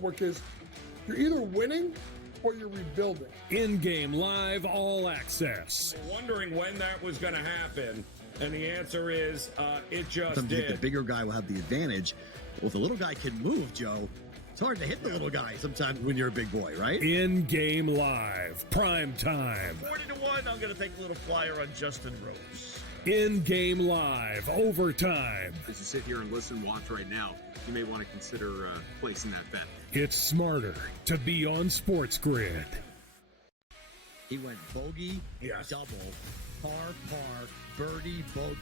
Work is you're either winning or you're rebuilding. In-game live all access. Wondering when that was going to happen, and the answer is it just did. The bigger guy will have the advantage. Well, if the little guy can move, Joe, it's hard to hit the little guy sometimes when you're a big boy, right? In-game live, prime time. 40-1, I'm going to take a little flyer on Justin Rose. In-game live, overtime. As you sit here and listen, watch right now, you may want to consider placing that bet. It's smarter to be on SportsGrid. He went bogey, double, par, birdie, bogey.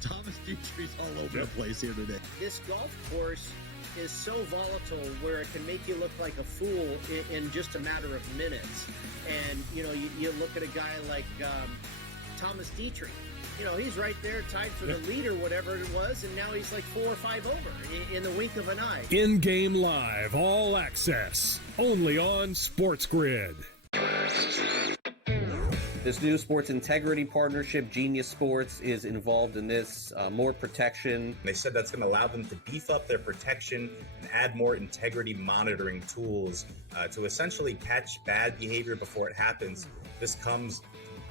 Thomas Dietrich's all over the place here today. This golf course is so volatile where it can make you look like a fool in just a matter of minutes. And, you know, you look at a guy like Thomas Dietrich. You know, he's right there tied for the lead or whatever it was, and now he's like 4 or 5 over in the wink of an eye. In-game live, all access, only on SportsGrid. This new sports integrity partnership, Genius Sports, is involved in this. More protection. They said that's going to allow them to beef up their protection and add more integrity monitoring tools to essentially catch bad behavior before it happens. This comes,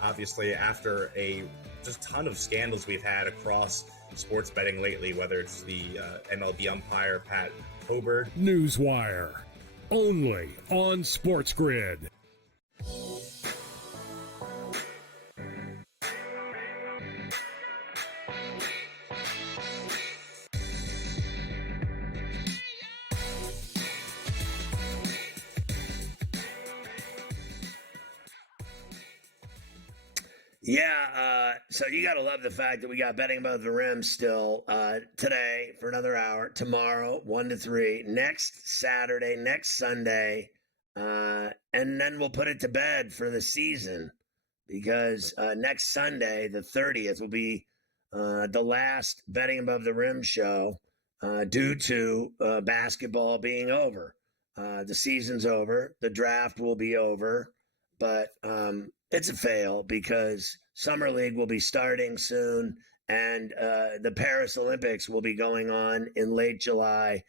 obviously, after a just ton of scandals we've had across sports betting lately, whether it's the MLB umpire, Pat Coburn. Newswire, only on SportsGrid. Yeah, so you got to love the fact that we got betting above the rim still today for another hour, tomorrow 1 to 3, next Saturday, next Sunday, and then we'll put it to bed for the season because next Sunday, the 30th, will be the last betting above the rim show due to basketball being over. The season's over, the draft will be over, but it's a fail because Summer League will be starting soon, and the Paris Olympics will be going on in late July.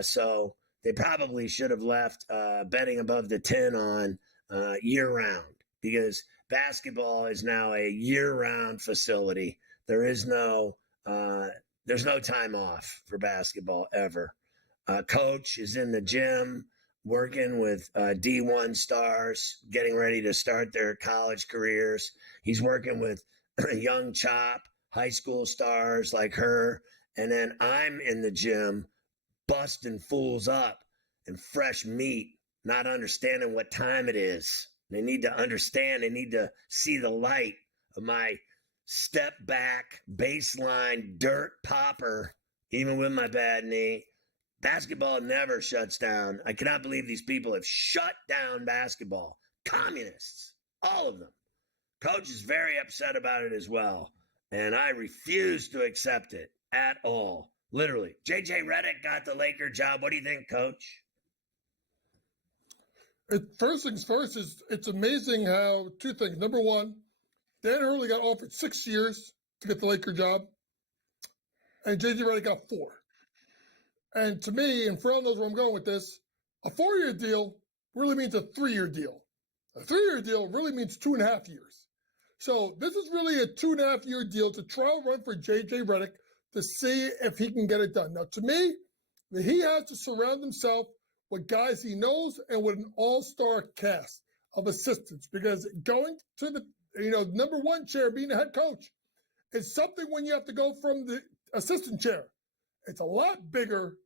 So they probably should have left betting above the 10 on year-round because basketball is now a year-round facility. There's no time off for basketball ever. Coach is in the gym, working with D1 stars, getting ready to start their college careers. He's working with young chop, high school stars like her. And then I'm in the gym busting fools up and fresh meat, not understanding what time it is. They need to understand. They need to see the light of my step back, baseline, dirt popper, even with my bad knee. Basketball never shuts down. I cannot believe these people have shut down basketball. Communists, all of them. Coach is very upset about it as well, and I refuse to accept it at all. Literally. J.J. Redick got the Laker job. What do you think, Coach? First things first is it's amazing how two things. Number one, Dan Hurley got offered 6 years to get the Laker job, and J.J. Redick got 4. And to me, and Pharrell knows where I'm going with this, a 4-year deal really means a 3-year deal. A 3-year deal really means 2.5 years. So this is really a 2.5-year deal to trial run for J.J. Redick to see if he can get it done. Now, to me, he has to surround himself with guys he knows and with an all-star cast of assistants because going to the number one chair, being the head coach, is something when you have to go from the assistant chair. It's a lot bigger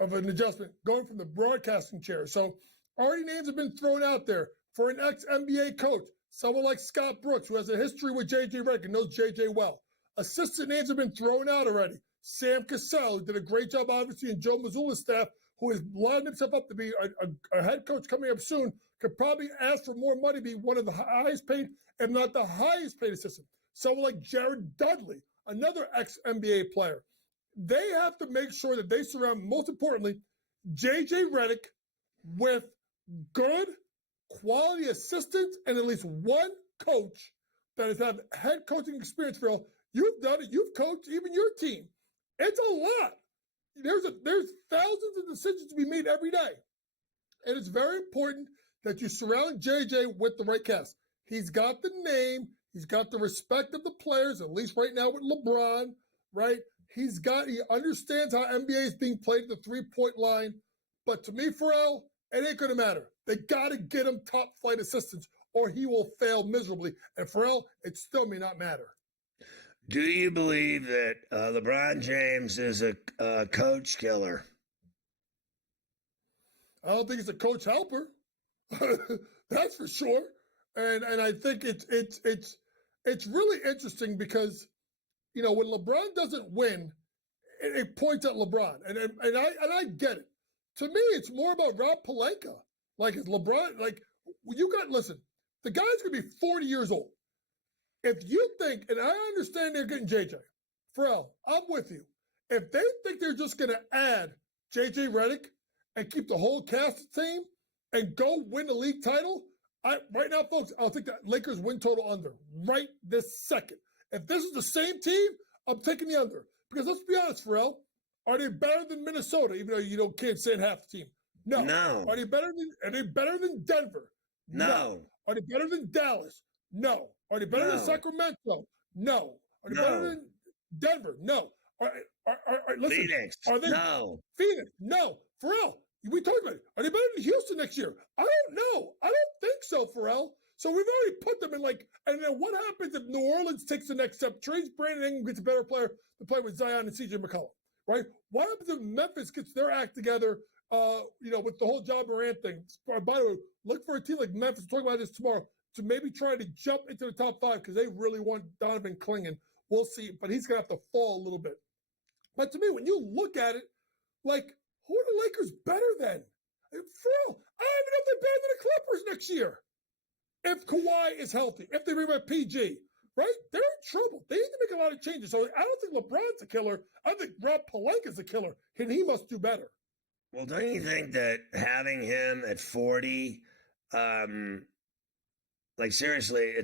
of an adjustment going from the broadcasting chair. So already names have been thrown out there for an ex-NBA coach, someone like Scott Brooks, who has a history with J.J. Redick and knows J.J. well. Assistant names have been thrown out already. Sam Cassell, who did a great job, obviously, in Joe Mazzulla's staff, who has lined himself up to be a head coach coming up soon, could probably ask for more money, be one of the highest paid, if not the highest paid assistant. Someone like Jared Dudley, another ex-NBA player. They have to make sure that they surround, most importantly, J.J. Redick with good, quality assistants and at least one coach that has had head coaching experience. Phil, you've done it. You've coached even your team. It's a lot there's thousands of decisions to be made every day. And it's very important that you surround JJ with the right cast. He's got the name. He's got the respect of the players, at least right now with LeBron, right? He understands how NBA is being played at the three-point line. But to me, Pharrell, it ain't going to matter. They got to get him top-flight assistants or he will fail miserably. And Pharrell, it still may not matter. Do you believe that LeBron James is a coach killer? I don't think he's a coach helper. That's for sure. And I think it's really interesting because, you know, when LeBron doesn't win, it points at LeBron. And I get it. To me, it's more about Rob Pelinka. Like, is LeBron, like, listen, the guy's going to be 40 years old. If you think, and I understand they're getting JJ, Pharrell, I'm with you. If they think they're just going to add JJ Redick and keep the whole cast team and go win the league title, right now, folks, I'll take the Lakers win total under right this second. If this is the same team, I'm taking the under. Because let's be honest, Pharrell, are they better than Minnesota, even though you can't say half the team? No. Are they better than Denver? No. Are they better than Dallas? No. Are they better than Sacramento? No. Are they better than Denver? No. Listen, Phoenix? No. Phoenix? No. Pharrell, we talked about it. Are they better than Houston next year? I don't know. I don't think so, Pharrell. So we've already put them in and then what happens if New Orleans takes the next step, trades Brandon Ingram, gets a better player to play with Zion and CJ McCollum, right? What happens if Memphis gets their act together, with the whole Ja Morant thing? By the way, look for a team like Memphis, we'll talk about this tomorrow, to maybe try to jump into the top 5 because they really want Donovan Clingan. We'll see, but he's going to have to fall a little bit. But to me, when you look at it, like, who are the Lakers better than? Phil, I don't even know if they're better than the Clippers next year. If Kawhi is healthy, if they bring back PG, right? They're in trouble. They need to make a lot of changes. So I don't think LeBron's a killer. I think Rob Pelinka's a killer, and he must do better. Well, don't you think that having him at 40, seriously,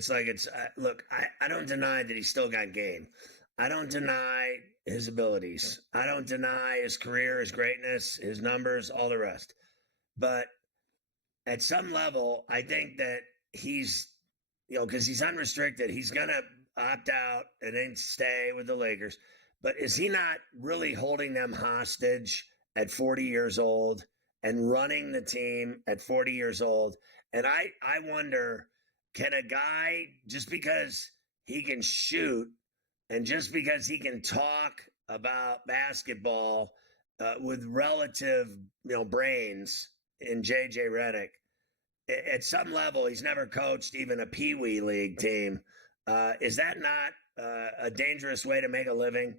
look, I don't deny that he's still got game. I don't deny his abilities. I don't deny his career, his greatness, his numbers, all the rest. But at some level, I think that he's, because he's unrestricted, he's going to opt out and then stay with the Lakers. But is he not really holding them hostage at 40 years old and running the team at 40 years old? And I wonder, can a guy, just because he can shoot and just because he can talk about basketball with relative, brains in JJ Redick, at some level, he's never coached even a Pee Wee League team. Is that not a dangerous way to make a living?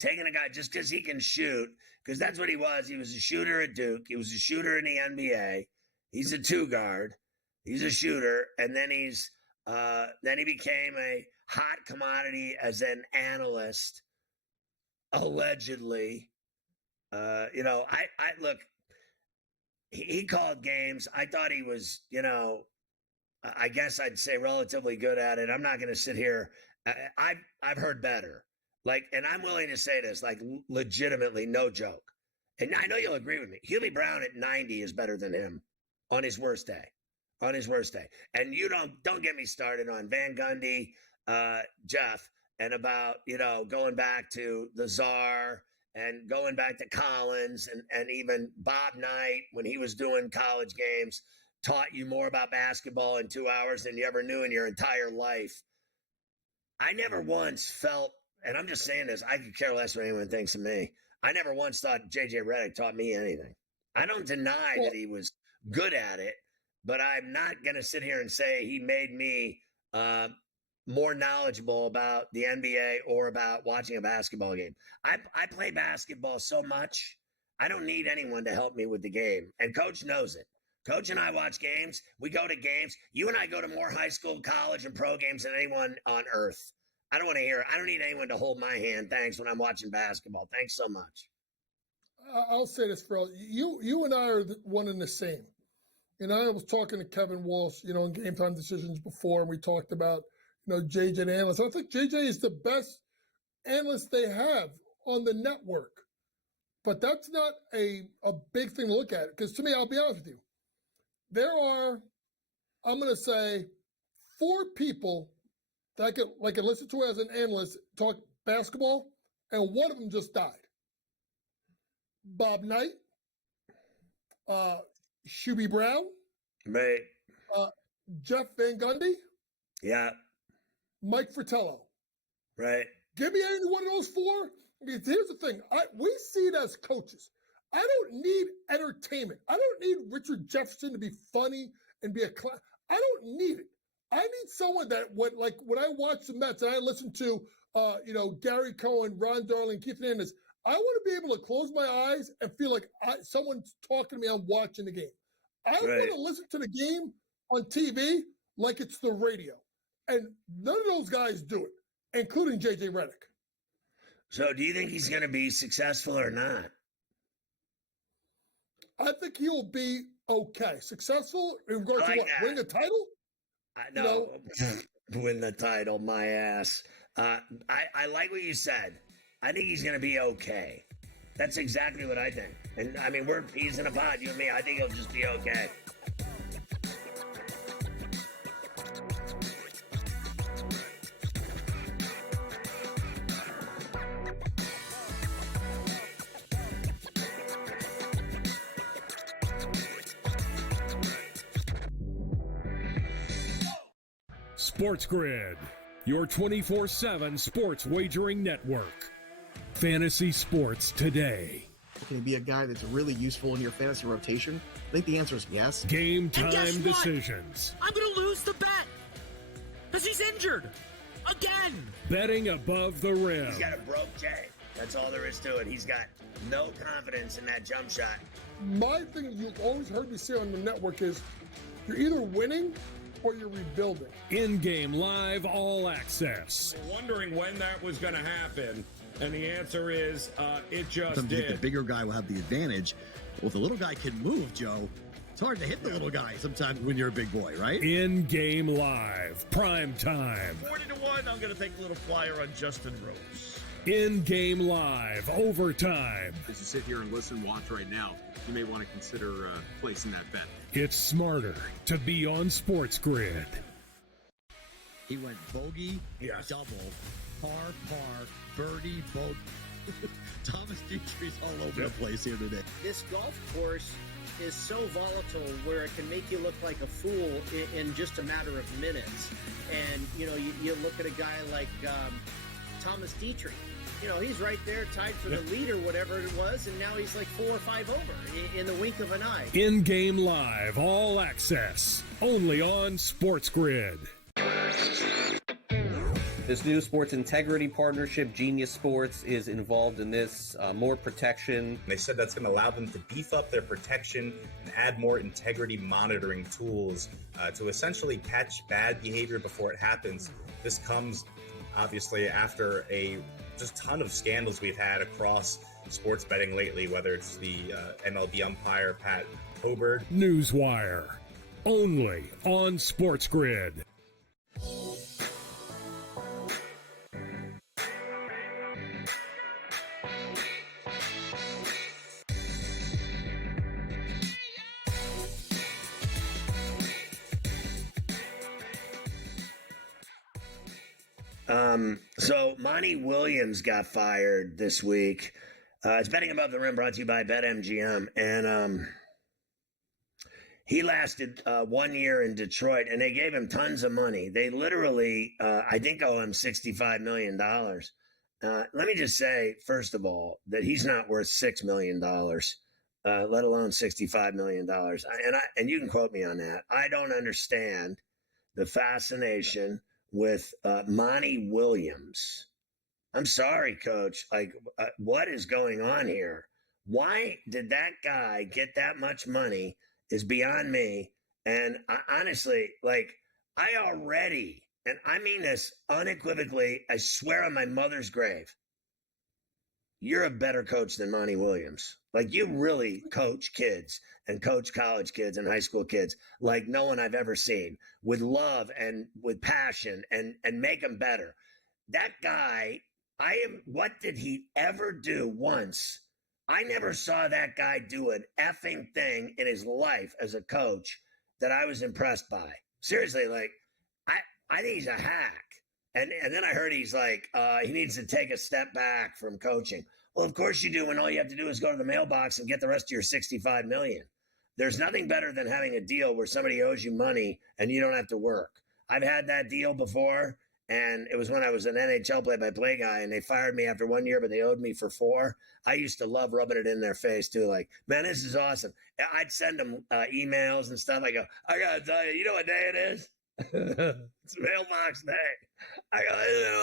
Taking a guy just because he can shoot, because that's what he was. He was a shooter at Duke. He was a shooter in the NBA. He's a 2-guard. He's a shooter, and then then he became a hot commodity as an analyst, allegedly. I look. He called games. I thought he was, I guess I'd say relatively good at it. I'm not going to sit here. I've heard better. And I'm willing to say this, legitimately, no joke. And I know you'll agree with me. Hubie Brown at 90 is better than him on his worst day. And you don't get me started on Van Gundy, Jeff, and about, going back to the Czar and going back to Collins and even Bob Knight when he was doing college games, taught you more about basketball in 2 hours than you ever knew in your entire life. I never once felt, and I'm just saying this, I could care less what anyone thinks of me. I never once thought J.J. Redick taught me anything. I don't deny that he was good at it, but I'm not going to sit here and say he made me more knowledgeable about the NBA or about watching a basketball game. I play basketball so much, I don't need anyone to help me with the game. And Coach knows it. Coach and I watch games. We go to games. You and I go to more high school, college, and pro games than anyone on earth. I don't want to hear it. I don't need anyone to hold my hand, thanks, when I'm watching basketball. Thanks so much. I'll say this, Phil. You and I are one and the same. And I was talking to Kevin Walsh, in Game Time Decisions before, and we talked about, JJ and analysts. I think JJ is the best analyst they have on the network. But that's not a big thing to look at. Because to me, I'll be honest with you, there are, I'm going to say, 4 people that I could listen to as an analyst talk basketball, and one of them just died. Bob Knight, Shuby Brown, Right. Jeff Van Gundy, Yeah. Mike Fratello. Right. Give me any one of those 4. Here's the thing. We see it as coaches. I don't need entertainment. I don't need Richard Jefferson to be funny and be a class. I don't need it. I need someone that when I watch the Mets and I listen to Gary Cohen, Ron Darling, Keith Hernandez, I want to be able to close my eyes and feel like someone's talking to me. I'm watching the game. I want to listen to the game on TV like it's the radio. And none of those guys do it, including JJ Redick. So do you think he's going to be successful or not? I think he'll be okay. Successful in regards to what? Winning a title? No, win the title, my ass. I like what you said. I think he's going to be okay. That's exactly what I think. And I mean, we're peas in a pod, you and me. I think he'll just be okay. SportsGrid, your 24/7 sports wagering network. Fantasy sports today. Can he be a guy that's really useful in your fantasy rotation? I think the answer is yes. Game time decisions. I'm going to lose the bet because he's injured again. Betting above the rim. He's got a broke J. That's all there is to it. He's got no confidence in that jump shot. My thing you've always heard me say on the network is you're either winning or you're rebuilding. In-game live all access. Wondering when that was going to happen, and the answer is it just did. The bigger guy will have the advantage. Well, if the little guy can move, Joe, it's hard to hit the little guy sometimes when you're a big boy, right? In-game live, prime time. 40-1, I'm going to take a little flyer on Justin Rose. In-game live, overtime. As you sit here and listen, watch right now, you may want to consider placing that bet. It's smarter to be on SportsGrid. He went bogey, double, par, birdie, bogey. Thomas Dietrich's all over the place here today. This golf course is so volatile where it can make you look like a fool in just a matter of minutes. And, you look at a guy like Thomas Dietrich. He's right there tied for the lead or whatever it was, and now he's like 4 or 5 over in the wink of an eye. In-game live, all access, only on SportsGrid. This new sports integrity partnership, Genius Sports, is involved in this. More protection. They said that's going to allow them to beef up their protection and add more integrity monitoring tools to essentially catch bad behavior before it happens. This comes, obviously, after a just ton of scandals we've had across sports betting lately, whether it's the MLB umpire, Pat Hoberg. Newswire, only on SportsGrid. So Monty Williams got fired this week. It's Betting Above the Rim, brought to you by BetMGM. And he lasted 1 year in Detroit, and they gave him tons of money. They literally, I think, owe him $65 million. Let me just say, first of all, that he's not worth $6 million, let alone $65 million. And you can quote me on that. I don't understand the fascination with Monty Williams. I'm sorry, Coach. What is going on here? Why did that guy get that much money is beyond me. And honestly, I already, and I mean this unequivocally, I swear on my mother's grave, you're a better coach than Monty Williams. You really coach kids and coach college kids and high school kids like no one I've ever seen, with love and with passion and make them better. That guy, what did he ever do once I never saw that guy do an effing thing in his life as a coach that I was impressed by. Seriously, like I think he's a hack. And then I heard he's like he needs to take a step back from coaching. Well, of course you do, when all you have to do is go to the mailbox and get the rest of your $65 million. There's nothing better than having a deal where somebody owes you money and you don't have to work. I've had that deal before. And it was when I was an NHL play-by-play guy, and they fired me after 1 year, but they owed me for 4. I used to love rubbing it in their face, too. Like, man, this is awesome. I'd send them emails and stuff. I go, I got to tell you, you know what day it is? It's mailbox day. I go,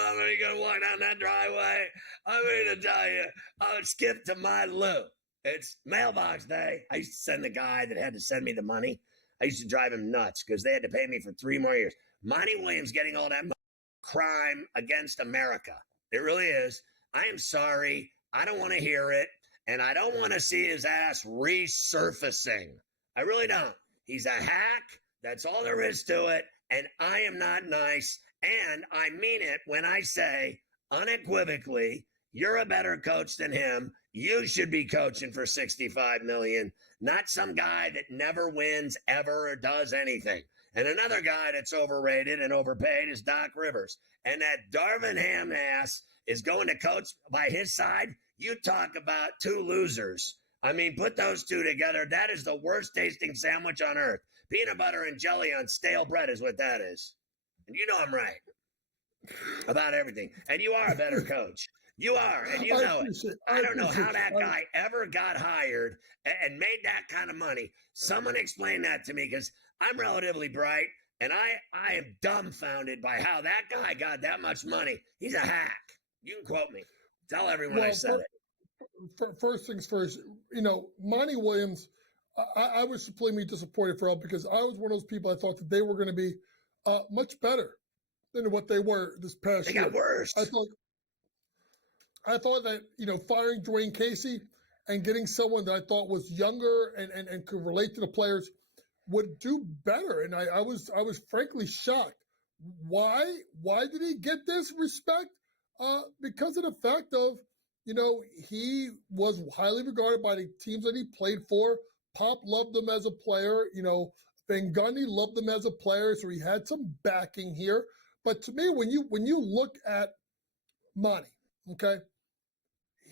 I'm going to walk down that driveway. I'm going to tell you, I would skip to my loo. It's mailbox day. I used to send the guy that had to send me the money. I used to drive him nuts because they had to pay me for 3 more years. Monty Williams getting all that money. Crime against America. It really is. I am sorry. I don't want to hear it. And I don't want to see his ass resurfacing. I really don't. He's a hack. That's all there is to it. And I am not nice. And I mean it when I say unequivocally, you're a better coach than him. You should be coaching for $65 million, not some guy that never wins ever or does anything. And another guy that's overrated and overpaid is Doc Rivers. And that Darvin Ham ass is going to coach by his side. You talk about 2 losers. I mean, put those 2 together. That is the worst tasting sandwich on earth. Peanut butter and jelly on stale bread is what that is. And you know I'm right about everything. And you are a better coach. You are, and you know it. I don't know how that guy ever got hired and made that kind of money. Someone explain that to me, because I'm relatively bright, and I am dumbfounded by how that guy got that much money. He's a hack. You can quote me. Tell everyone I said it. First things first, Monty Williams, I was supremely disappointed for him because I was one of those people I thought that they were going to be much better than what they were this past year. They got worse. I thought that, firing Dwayne Casey and getting someone that I thought was younger and could relate to the players would do better. And I was frankly shocked. Why did he get this respect? Because of the fact of, he was highly regarded by the teams that he played for. Pop loved him as a player. Van Gundy loved him as a player, so he had some backing here. But to me, when you look at Monty, okay,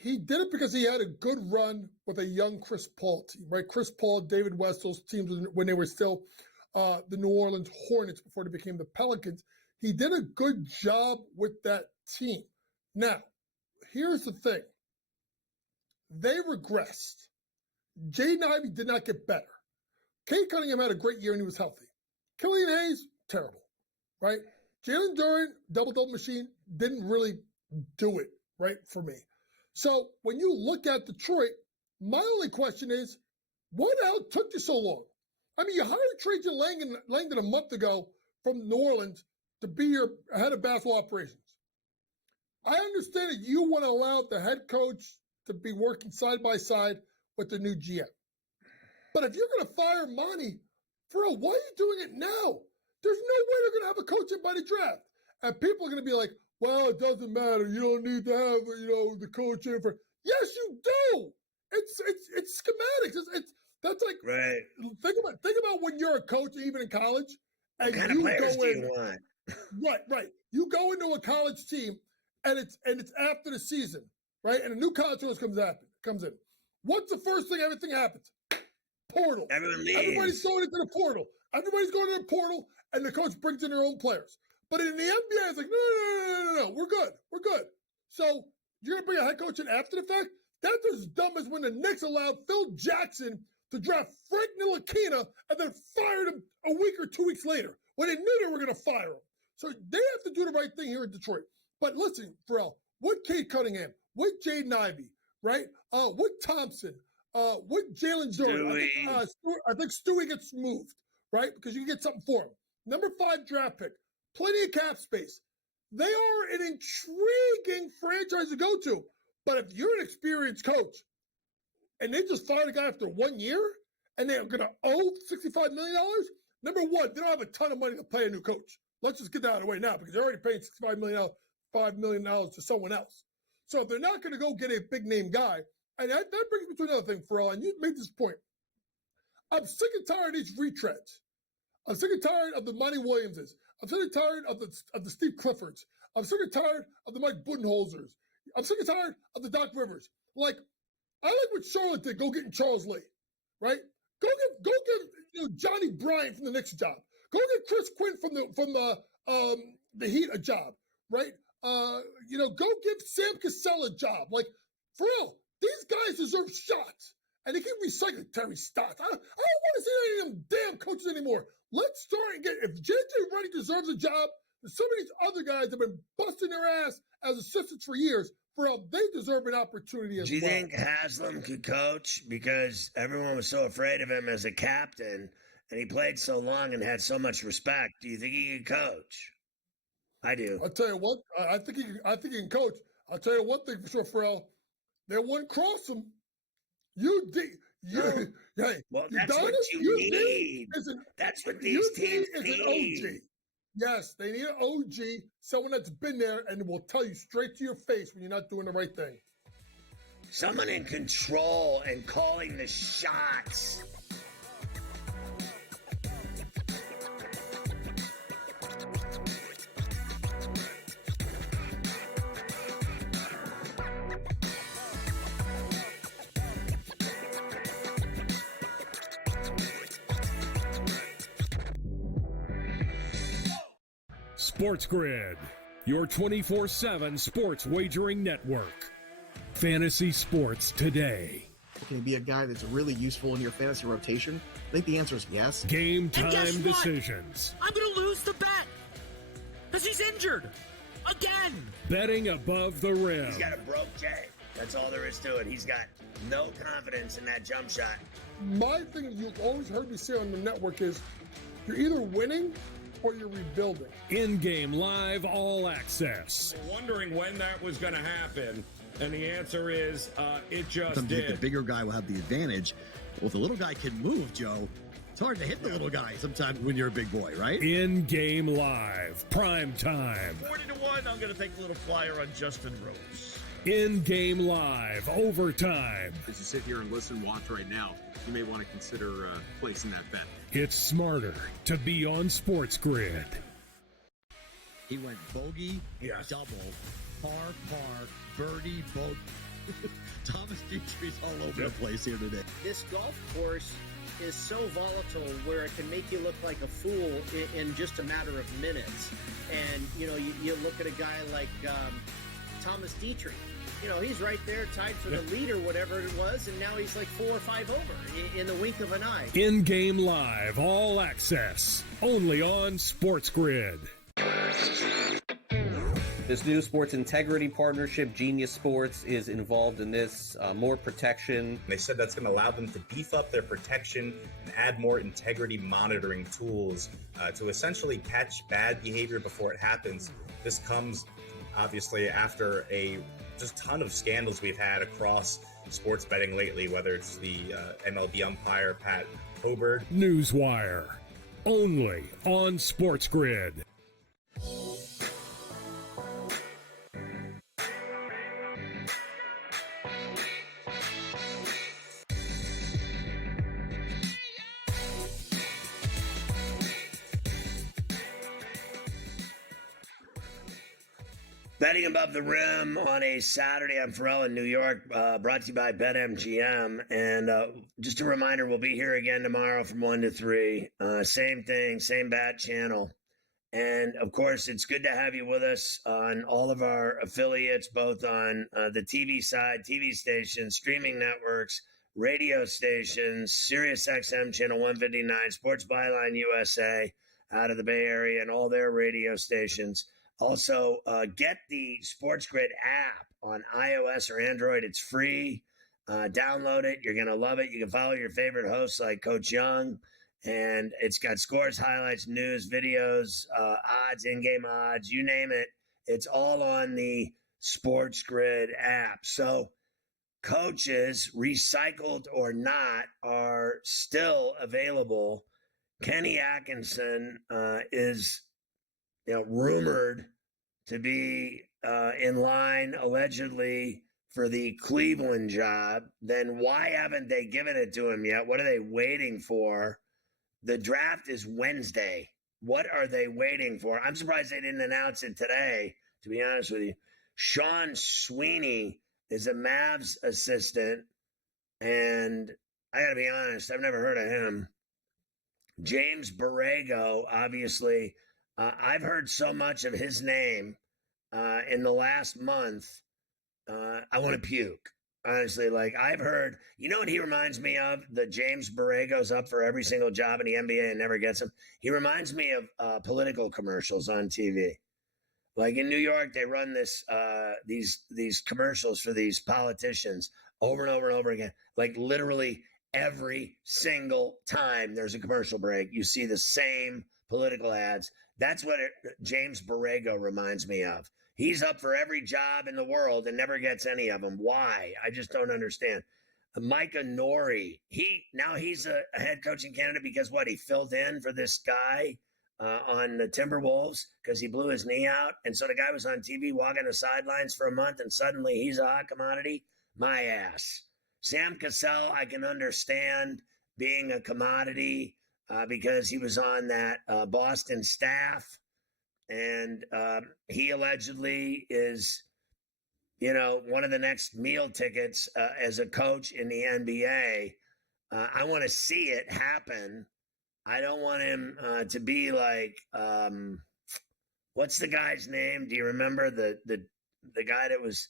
he did it because he had a good run with a young Chris Paul team, right? Chris Paul, David West, those teams when they were still the New Orleans Hornets before they became the Pelicans. He did a good job with that team. Now, here's the thing. They regressed. Jaden Ivey did not get better. Kate Cunningham had a great year and he was healthy. Killian Hayes, terrible, right? Jalen Duren, double-double machine, didn't really do it, right, for me. So when you look at Detroit, my only question is, what the hell took you so long? I mean, you hired Trajan Langdon a month ago from New Orleans to be your head of basketball operations. I understand that you want to allow the head coach to be working side by side with the new GM. But if you're going to fire Monty, bro, why are you doing it now? There's no way they're going to have a coach in by the draft. And people are going to be like, well, it doesn't matter. You don't need to have, the coach in for. Yes, you do. It's schematics. That's like right. Think about when you're a coach, even in college, and what kind of players do you want? Right. You go into a college team, and it's after the season, right? And a new college coach comes in. What's the first thing? Everything happens. Portal. Everyone leaves. Everybody's going into the portal. Everybody's going into the portal, and the coach brings in their own players. But in the NBA, it's like, no, we're good. So you're going to bring a head coach in after the fact? That's as dumb as when the Knicks allowed Phil Jackson to draft Frank Ntilikina and then fired him a week or 2 weeks later when they knew they were going to fire him. So they have to do the right thing here in Detroit. But listen, Pharrell, with Kate Cunningham, with Jaden Ivey, right? With Thompson, with Jalen Duren. I think Stewie gets moved, right? Because you can get something for him. Number 5 draft pick. Plenty of cap space. They are an intriguing franchise to go to. But if you're an experienced coach and they just fired a guy after 1 year and they're going to owe $65 million, number one, they don't have a ton of money to pay a new coach. Let's just get that out of the way now because they're already paying $5 million to someone else. So if they're not going to go get a big name guy, And that brings me to another thing, Pharrell, and you made this point. I'm sick and tired of these retreads. I'm sick and tired of the Monty Williamses. I'm sick and tired of the Steve Cliffords. I'm sick and tired of the Mike Budenholzers. I'm sick and tired of the Doc Rivers. Like, I like what Charlotte did, go getting Charles Lee, right? Go get Johnny Bryant from the Knicks a job. Go get Chris Quinn from the Heat a job, right? Go give Sam Cassell a job. Like, for real, these guys deserve shots. And they keep recycling Terry Stotts. I don't want to see any of them damn coaches anymore. Let's start and get, if JJ Redick deserves a job, then some of these other guys have been busting their ass as assistants for years. For real, they deserve an opportunity as well. Do you think Haslam could coach? Because everyone was so afraid of him as a captain, and he played so long and had so much respect. Do you think he could coach? I do. I'll tell you what, I think he can coach. I'll tell you one thing for sure, Pharrell. They wouldn't cross him. Hey, well, that's what you need. That's what these teams need. An OG. Yes, they need an OG, someone that's been there and will tell you straight to your face when you're not doing the right thing. Someone in control and calling the shots. SportsGrid, your 24/7 sports wagering network. Fantasy sports today. Can he be a guy that's really useful in your fantasy rotation? I think the answer is yes. Game time decisions. I'm going to lose the bet because he's injured again. Betting above the rim. He's got a broke J. That's all there is to it. He's got no confidence in that jump shot. My thing you've always heard me say on the network is you're either winning or you're rebuilding. In-game live all access. Wondering when that was going to happen, and the answer is it just Sometimes did. the bigger guy will have the advantage. Well, if the little guy can move, Joe, it's hard to hit the little guy sometimes when you're a big boy, right? In-game live, prime time. 40-1, I'm going to take a little flyer on Justin Rose. In-game live, overtime. As you sit here and listen, watch right now, you may want to consider placing that bet. It's smarter to be on SportsGrid. He went bogey, double, par, birdie, bogey. Thomas Dietrich's all over the place here today. This golf course is so volatile where it can make you look like a fool in just a matter of minutes. And, you look at a guy like Thomas Dietrich. He's right there tied for the lead or whatever it was, and now he's like 4 or 5 over in the wink of an eye. In-game live, all access, only on SportsGrid. This new sports integrity partnership, Genius Sports, is involved in this. More protection. They said that's going to allow them to beef up their protection and add more integrity monitoring tools to essentially catch bad behavior before it happens. This comes obviously after a just ton of scandals we've had across sports betting lately, whether it's the MLB umpire Pat Hobert. Newswire, only on SportsGrid. Betting above the rim on a Saturday. I'm Pharrell in New York, brought to you by BetMGM. And just a reminder, we'll be here again tomorrow from 1 to 3. Same thing, same bat channel. And, of course, it's good to have you with us on all of our affiliates, both on the TV side, TV stations, streaming networks, radio stations, SiriusXM Channel 159, Sports Byline USA out of the Bay Area, and all their radio stations. Also, get the SportsGrid app on iOS or Android. It's free. Download it. You're going to love it. You can follow your favorite hosts like Coach Young, and it's got scores, highlights, news, videos, odds, in-game odds, you name it. It's all on the SportsGrid app. So coaches, recycled or not, are still available. Kenny Atkinson is rumored to be in line, allegedly, for the Cleveland job, then why haven't they given it to him yet? What are they waiting for? The draft is Wednesday. What are they waiting for? I'm surprised they didn't announce it today, to be honest with you. Sean Sweeney is a Mavs assistant, and I got to be honest, I've never heard of him. James Borrego, obviously, I've heard so much of his name in the last month. I want to puke. Honestly, like I've heard, you know what he reminds me of? The James Borrego's up for every single job in the NBA and never gets them. He reminds me of political commercials on TV. Like in New York, they run these commercials for these politicians over and over and over again. Like literally every single time there's a commercial break, you see the same political ads. That's what James Borrego reminds me of. He's up for every job in the world and never gets any of them. Why? I just don't understand. Micah Nori, he's a head coaching candidate because what? He filled in for this guy on the Timberwolves because he blew his knee out. And so the guy was on TV walking the sidelines for a month and suddenly he's a hot commodity. My ass. Sam Cassell, I can understand being a commodity because he was on that Boston staff. And he allegedly is, one of the next meal tickets as a coach in the NBA. I want to see it happen. I don't want him to be like, what's the guy's name? Do you remember the guy that was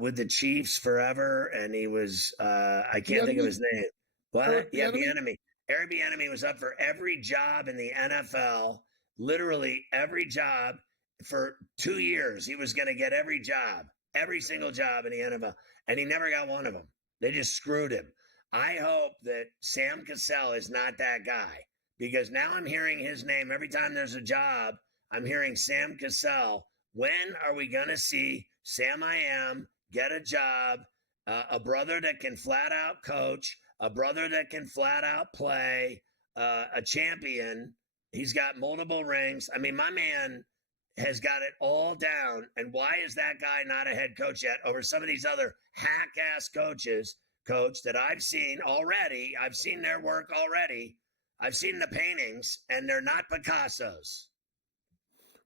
with the Chiefs forever? And he was, I can't think of his name. What? Yeah, Bieniemy. Eric Bieniemy was up for every job in the NFL. Literally every job for 2 years. He was going to get every job, every single job in the NFL, and he never got one of them. They just screwed him. I hope that Sam Cassell is not that guy because now I'm hearing his name. Every time there's a job, I'm hearing Sam Cassell. When are we going to see Sam I Am get a job, a brother that can flat out coach, a brother that can flat out play, a champion? He's got multiple rings. I mean, my man has got it all down. And why is that guy not a head coach yet over some of these other hack-ass coaches, coach, that I've seen already? I've seen their work already. I've seen the paintings, and they're not Picasso's.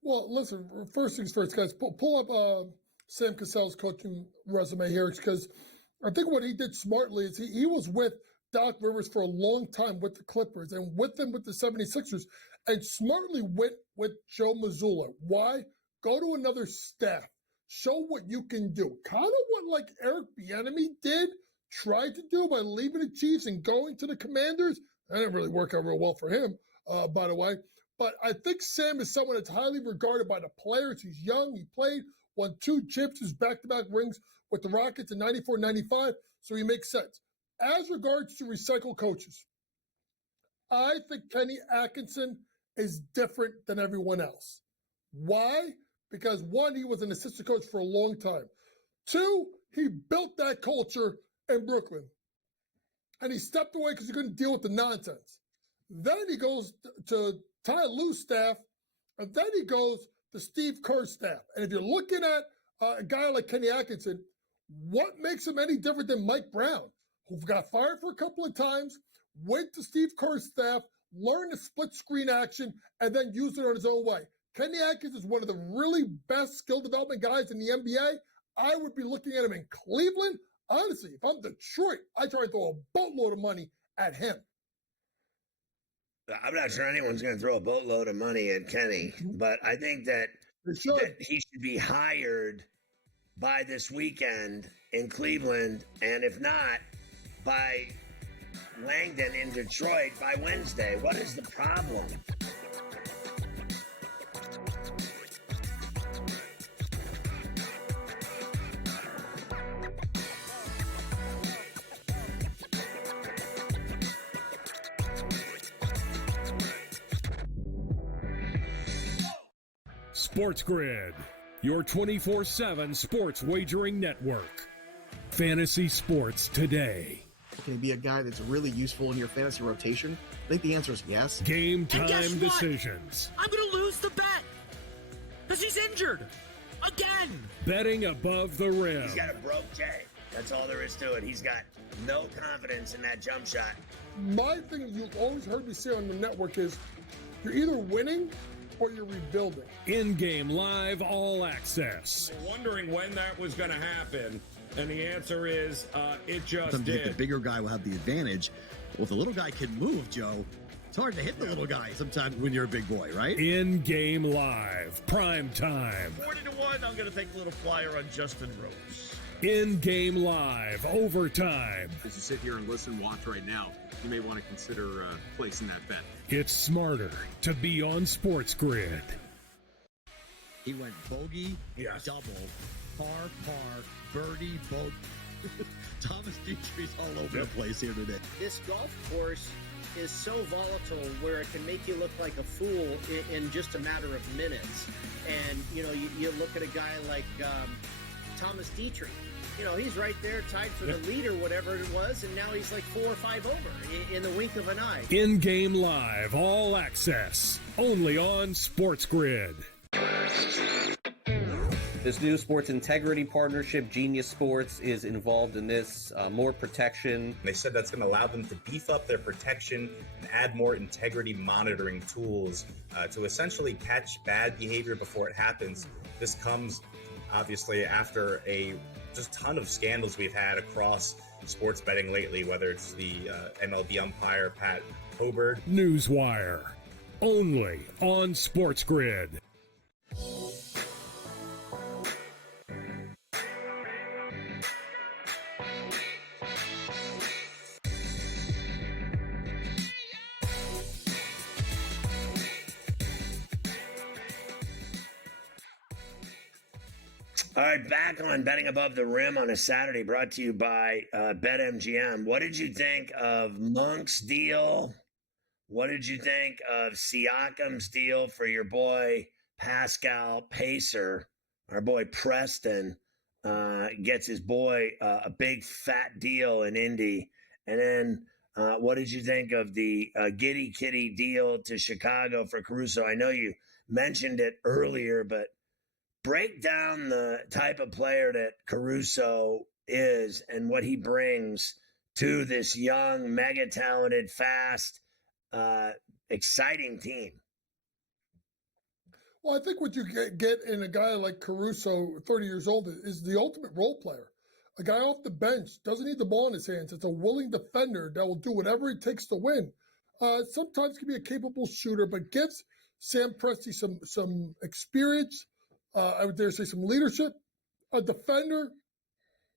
Well, listen, first things first, guys, pull up Sam Cassell's coaching resume here because I think what he did smartly is he was with Doc Rivers for a long time with the Clippers and with them with the 76ers and smartly went with Joe Mazzulla. Why? Go to another staff. Show what you can do. Kind of what like Eric Bieniemy tried to do by leaving the Chiefs and going to the Commanders. That didn't really work out real well for him, by the way. But I think Sam is someone that's highly regarded by the players. He's young. He played, won 2 chips, his back-to-back rings with the Rockets in 94, 95. So he makes sense. As regards to recycled coaches, I think Kenny Atkinson is different than everyone else. Why? Because 1, he was an assistant coach for a long time. 2, he built that culture in Brooklyn. And he stepped away because he couldn't deal with the nonsense. Then he goes to Ty Lue's staff, and then he goes to Steve Kerr's staff. And if you're looking at a guy like Kenny Atkinson, what makes him any different than Mike Brown, who got fired for a couple of times, went to Steve Kerr's staff, learned the split screen action, and then used it on his own way. Kenny Atkinson is one of the really best skill development guys in the NBA. I would be looking at him in Cleveland. Honestly, if I'm Detroit, I try to throw a boatload of money at him. I'm not sure anyone's going to throw a boatload of money at Kenny, but I think that he should be hired by this weekend in Cleveland, and if not, by Langdon in Detroit by Wednesday. What is the problem? SportsGrid, your 24/7 sports wagering network. Fantasy sports today. Can he be a guy that's really useful in your fantasy rotation? I think the answer is yes. Game time decisions. I'm going to lose the bet because he's injured Again! Betting above the rim. He's got a broke J. That's all there is to it. He's got no confidence in that jump shot. My thing you've always heard me say on the network is you're either winning or you're rebuilding. In-game live all access. We're wondering when that was going to happen, and the answer is it just Sometimes you think did. the bigger guy will have the advantage. Well, if the little guy can move, Joe, it's hard to hit the little guy sometimes when you're a big boy, right? In-game live, prime time. 40-1, I'm going to take a little flyer on Justin Rose. In-game live, overtime. As you sit here and listen, watch right now, you may want to consider placing that bet. It's smarter to be on SportsGrid. He went bogey, double, par, birdie, bogey. Thomas Dietrich's all over the place here today. This golf course is so volatile where it can make you look like a fool in just a matter of minutes. And, you know, you look at a guy like Thomas Dietrich. You know, he's right there tied for the lead or whatever it was, and now he's like 4 or 5 over in the wink of an eye. In-game live, all access, only on SportsGrid. This new sports integrity partnership, Genius Sports, is involved in this. More protection. They said that's going to allow them to beef up their protection and add more integrity monitoring tools to essentially catch bad behavior before it happens. This comes obviously after a just ton of scandals we've had across sports betting lately, whether it's the MLB umpire Pat Hobart. Newswire, only on SportsGrid. All right, back on Betting Above the Rim on a Saturday, brought to you by BetMGM. What did you think of Monk's deal? What did you think of Siakam's deal for your boy Pascal Pacer? Our boy Preston gets his boy a big fat deal in Indy. And then what did you think of the Giddy Kitty deal to Chicago for Caruso? I know you mentioned it earlier, but break down the type of player that Caruso is and what he brings to this young, mega talented, fast, exciting team. Well, I think what you get in a guy like Caruso, 30 years old, is the ultimate role player. A guy off the bench doesn't need the ball in his hands. It's a willing defender that will do whatever it takes to win. Sometimes can be a capable shooter, but gives Sam Presti some experience. I would dare say some leadership, a defender,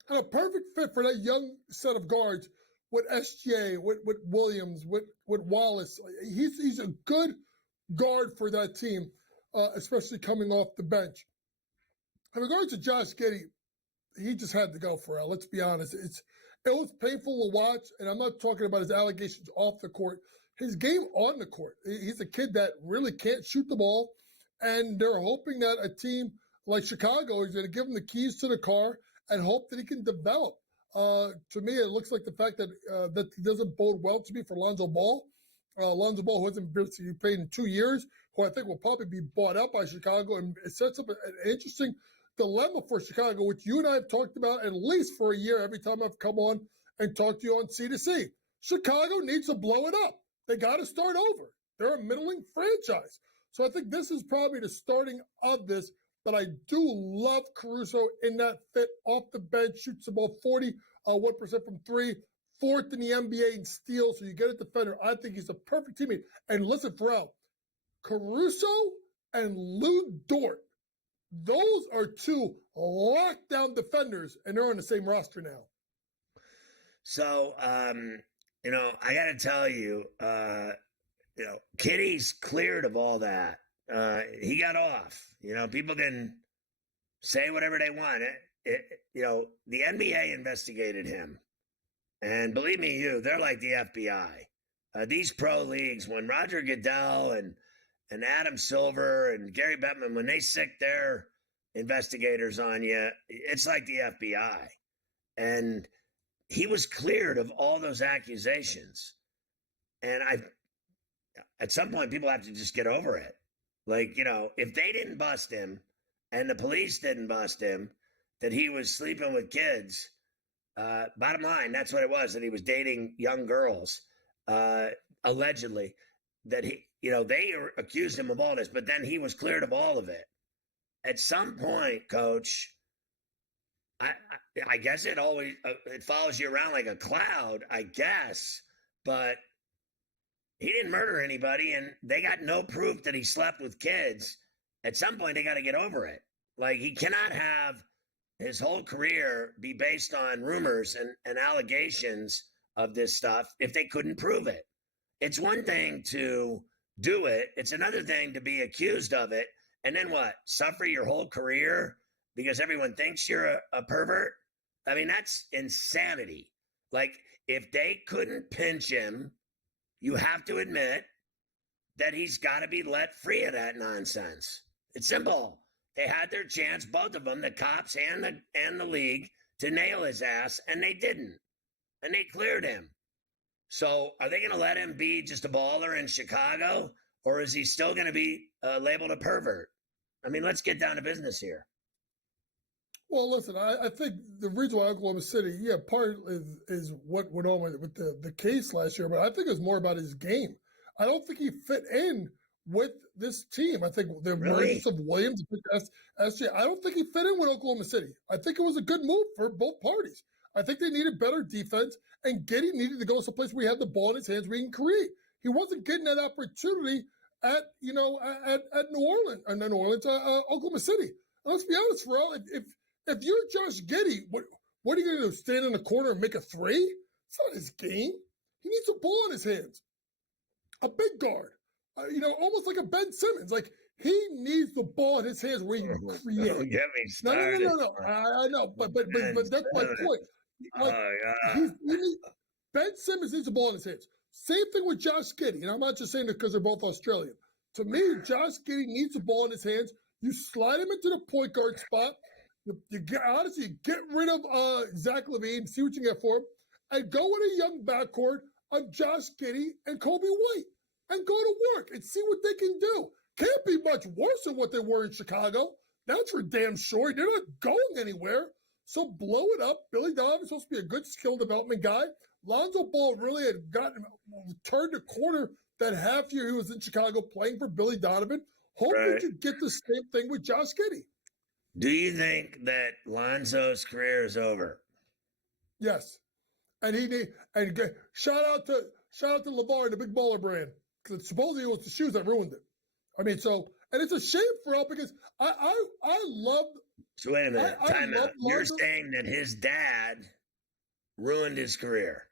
and a perfect fit for that young set of guards with SGA, with Williams, with Wallace. He's a good guard for that team, especially coming off the bench. In regards to Josh Giddey, he just had to go for it. Let's be honest. It was painful to watch, and I'm not talking about his allegations off the court. His game on the court. He's a kid that really can't shoot the ball. And they're hoping that a team like Chicago is going to give him the keys to the car and hope that he can develop. To me, it looks like the fact that that doesn't bode well to me for Lonzo Ball. Lonzo Ball, who hasn't been paid in 2 years, who I think will probably be bought out by Chicago. And it sets up an interesting dilemma for Chicago, which you and I have talked about at least for a year every time I've come on and talked to you on C2C. Chicago needs to blow it up. They got to start over. They're a middling franchise. So I think this is probably the starting of this, but I do love Caruso in that fit off the bench, shoots about 41% from three, fourth in the NBA in steals, so you get a defender. I think he's a perfect teammate. And listen, Pharrell, Caruso and Lou Dort, those are two lockdown defenders, and they're on the same roster now. So, you know, I got to tell you, you know, Kitty's cleared of all that. He got off. You know, people can say whatever they want. You know, the NBA investigated him. And believe me, they're like the FBI. These pro leagues, when Roger Goodell and Adam Silver and Gary Bettman, when they sick their investigators on you, it's like the FBI. And he was cleared of all those accusations. And at some point, people have to just get over it. Like, you know, if they didn't bust him, and the police didn't bust him, that he was sleeping with kids. Bottom line, that's what it was, that he was dating young girls, allegedly, that they accused him of all this, but then he was cleared of all of it. At some point, Coach, I guess it always it follows you around like a cloud, I guess, but he didn't murder anybody, and they got no proof that he slept with kids. At some point, they got to get over it. Like, he cannot have his whole career be based on rumors and allegations of this stuff if they couldn't prove it. It's one thing to do it. It's another thing to be accused of it. And then what? Suffer your whole career because everyone thinks you're a pervert? I mean, that's insanity. Like, if they couldn't pinch him, you have to admit that he's got to be let free of that nonsense. It's simple. They had their chance, both of them, the cops and the league, to nail his ass, and they didn't. And they cleared him. So are they going to let him be just a baller in Chicago, or is he still going to be labeled a pervert? I mean, let's get down to business here. Well, listen, I think the reason why Oklahoma City, part is what went on with the case last year, but I think it was more about his game. I don't think he fit in with this team. I think the emergence of Williams, SJ, I don't think he fit in with Oklahoma City. I think it was a good move for both parties. I think they needed better defense, and Giddey needed to go someplace where he had the ball in his hands where he can create. He wasn't getting that opportunity at Oklahoma City. And let's be honest, Pharrell, if you're Josh Giddey, what are you going to do? Stand in the corner and make a three? It's not his game. He needs a ball in his hands. A big guard. Almost like a Ben Simmons. Like, he needs the ball in his hands where he can create. Don't get me started. No. I know, but that's my point. Like, Ben Simmons needs the ball in his hands. Same thing with Josh Giddey. And I'm not just saying it because they're both Australian. To me, Josh Giddey needs the ball in his hands. You slide him into the point guard spot. You get rid of Zach LaVine, see what you get for him, and go with a young backcourt of Josh Giddey and Kobe White, and go to work and see what they can do. Can't be much worse than what they were in Chicago. That's for damn sure. They're not going anywhere. So blow it up. Billy Donovan's supposed to be a good skill development guy. Lonzo Ball really had turned the corner that half year he was in Chicago playing for Billy Donovan. Hopefully you get the same thing with Josh Giddey. Do you think that Lonzo's career is over? Yes. And shout out to LeVar and the Big Baller brand, because supposedly it was the shoes that ruined it. I mean, and it's a shame for all, because I love. So wait a minute, time out. You're saying that his dad ruined his career?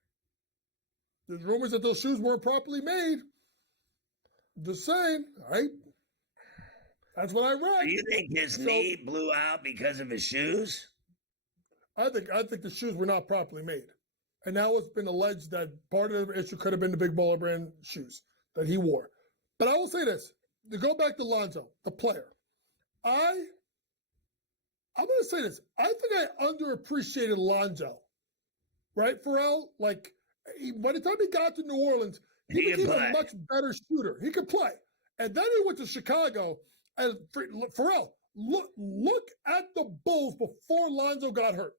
There's rumors that those shoes weren't properly made. Just saying, right? That's what I read. Do you think his knee blew out because of his shoes? I think the shoes were not properly made. And now it's been alleged that part of the issue could have been the Big Baller brand shoes that he wore. But I will say this, to go back to Lonzo, the player. I'm going to say this. I think I underappreciated Lonzo. Right, Pharrell? Like, by the time he got to New Orleans, he became a much better shooter. He could play. And then he went to Chicago. And Pharrell, look at the Bulls before Lonzo got hurt.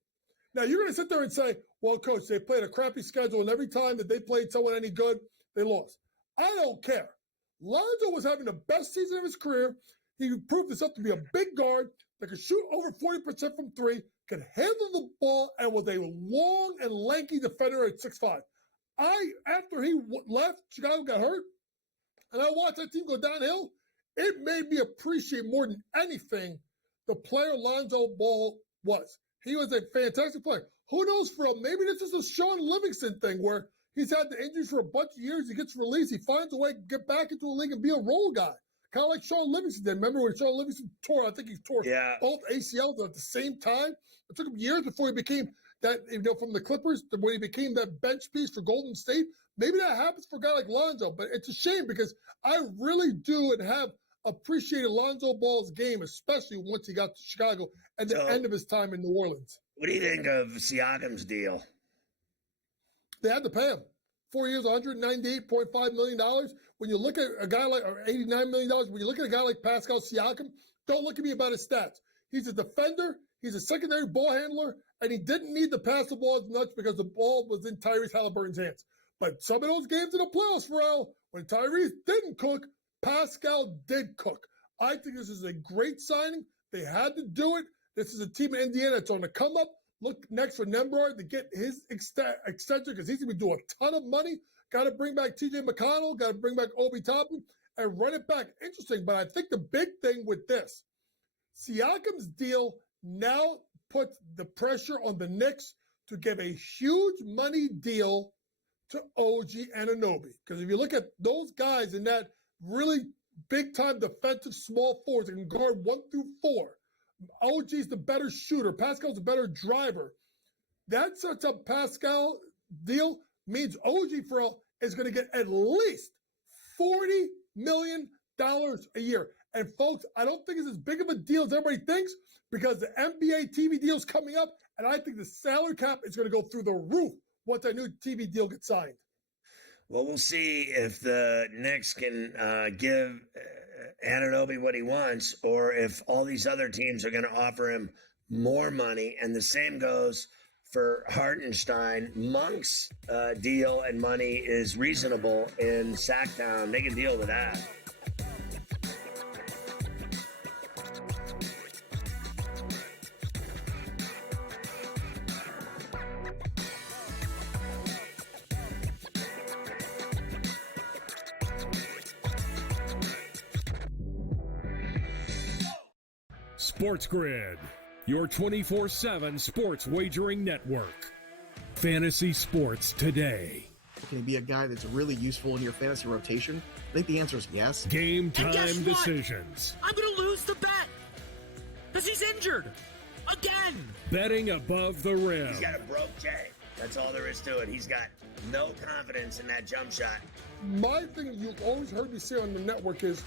Now, you're going to sit there and say, well, Coach, they played a crappy schedule, and every time that they played someone any good, they lost. I don't care. Lonzo was having the best season of his career. He proved himself to be a big guard that could shoot over 40% from three, could handle the ball, and was a long and lanky defender at 6'5". After he left, Chicago got hurt, and I watched that team go downhill. It made me appreciate more than anything the player Lonzo Ball was. He was a fantastic player. Who knows, maybe this is a Sean Livingston thing where he's had the injuries for a bunch of years. He gets released. He finds a way to get back into a league and be a role guy. Kind of like Sean Livingston did. Remember when Sean Livingston tore, I think he tore both ACLs at the same time? It took him years before he became that, from the Clippers, when he became that bench piece for Golden State. Maybe that happens for a guy like Lonzo, but it's a shame because I really do and have appreciated Lonzo Ball's game, especially once he got to Chicago and the end of his time in New Orleans. What do you think of Siakam's deal? They had to pay him. 4 years, $198.5 million. When you look at a guy like, or $89 million, when you look at a guy like Pascal Siakam, don't look at me about his stats. He's a defender. He's a secondary ball handler, and he didn't need to pass the ball as much because the ball was in Tyrese Halliburton's hands. But some of those games in the playoffs, Pharrell, when Tyrese didn't cook, Pascal did cook. I think this is a great signing. They had to do it. This is a team in Indiana that's on the come up. Look next for Nembhard to get his extension because he's going to be doing a ton of money. Got to bring back TJ McConnell. Got to bring back Obi Toppin and run it back. Interesting, but I think the big thing with this, Siakam's deal now puts the pressure on the Knicks to give a huge money deal to OG Anunoby. Because if you look at those guys in that really big-time defensive small forwards that can guard 1 through 4, OG's the better shooter. Pascal's the better driver. That sets up Pascal deal means OG Pharrell is going to get at least $40 million a year. And folks, I don't think it's as big of a deal as everybody thinks because the NBA TV deal is coming up, and I think the salary cap is going to go through the roof once that new TV deal gets signed. Well, we'll see if the Knicks can give Anunoby what he wants, or if all these other teams are going to offer him more money. And the same goes for Hartenstein. Monk's deal and money is reasonable in Sacktown. They can deal with that. SportsGrid, your 24/7 sports wagering network. Fantasy sports today. Can he be a guy that's really useful in your fantasy rotation? I think the answer is yes. Game time decisions. I'm going to lose the bet because he's injured again. Betting above the rim. He's got a broke J. That's all there is to it. He's got no confidence in that jump shot. My thing you've always heard me say on the network is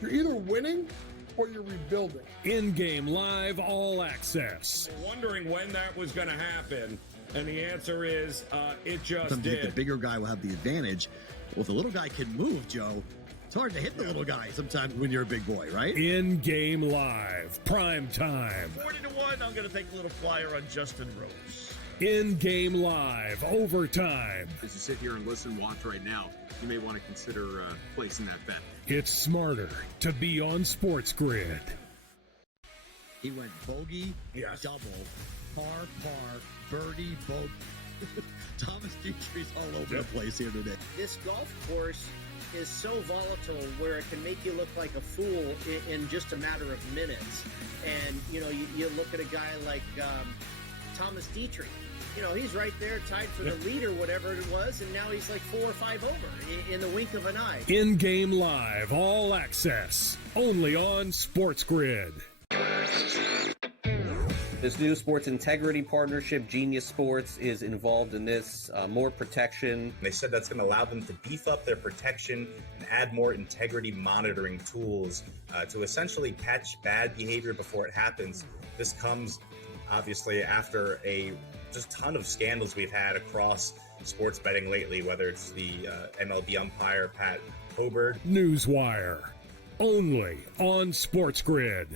you're either winning or you're rebuilding. In-game live all access. Wondering when that was going to happen, and the answer is it just did. The bigger guy will have the advantage. Well, if the little guy can move, Joe, it's hard to hit the little guy sometimes when you're a big boy, right? In-game live, prime time. 40-1, I'm going to take a little flyer on Justin Rose. In-game live, overtime. As you sit here and listen, watch right now, you may want to consider placing that bet. It's smarter to be on SportsGrid. He went bogey, double, par, birdie, bogey. Thomas Dietrich's all over the place here today. This golf course is so volatile where it can make you look like a fool in just a matter of minutes. And, you know, you look at a guy like Thomas Dietrich. You know, he's right there tied for the lead or whatever it was, and now he's like 4 or 5 over in the wink of an eye. In-game live, all access, only on SportsGrid. This new sports integrity partnership, Genius Sports, is involved in this. More protection. They said that's going to allow them to beef up their protection and add more integrity monitoring tools to essentially catch bad behavior before it happens. This comes, obviously, after a just ton of scandals we've had across sports betting lately, whether it's the MLB umpire, Pat Hobert. Newswire, only on SportsGrid.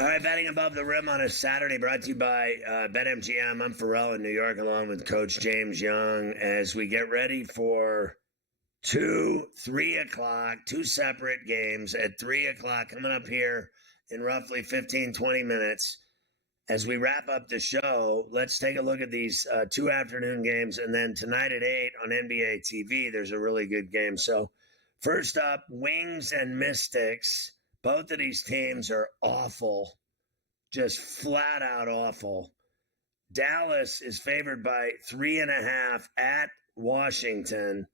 All right, betting above the rim on a Saturday, brought to you by BetMGM. I'm Pharrell in New York, along with Coach James Young, as we get ready for 3 o'clock, 2 separate games at 3 o'clock coming up here in roughly 15, 20 minutes. As we wrap up the show, let's take a look at these 2 afternoon games, and then tonight at 8 on NBA TV, there's a really good game. So first up, Wings and Mystics. Both of these teams are awful, just flat out awful. Dallas is favored by 3.5 at Washington.